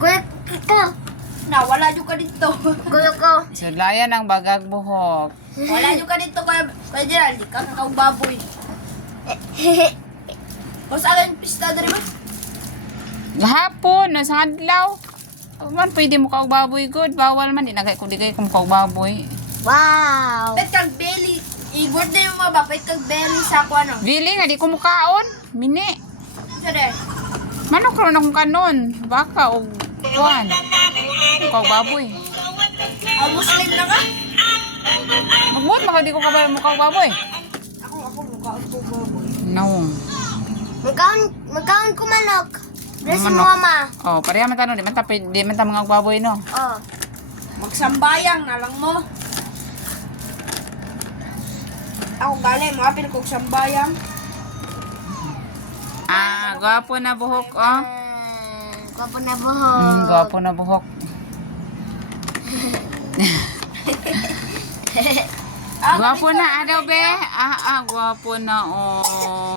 Kuya ko. Wala yung ka dito. Kuya ko. Sudlayan ang bagag buhok. Wala yung ka dito, Kuya Gerald. Di ka kakaw baboy. O saan yung pista na rin ba? Gahapon, nasa adlaw. Man, pwede mo kaog baboy good. Bawal man, inagay ko di kayo kung kaog baboy. Wow. Pet kag belly. I-word na yung mga ba? Pet kag belly sa ako ano. Bili nga, di ko mukaon. Mini. Sade. Manok ron akong kanon. Baka o kuwan. Kaog baboy. Muslim na ka? Magbuot, maka di ko mukaog baboy. Ako mukha ko baboy. No. Magkaon ko manok. Bless mo, Manok. mama. Oh, pareha man tanong, di man ta mga baboy no. Oh. Magsambayang na lang mo. Ako galing, makapil kong sambayang. Gwapo na buhok, oh. Gwapo na buhok. Gwapo na buhok. Gwapo na, ano be? Gwapo na, oh.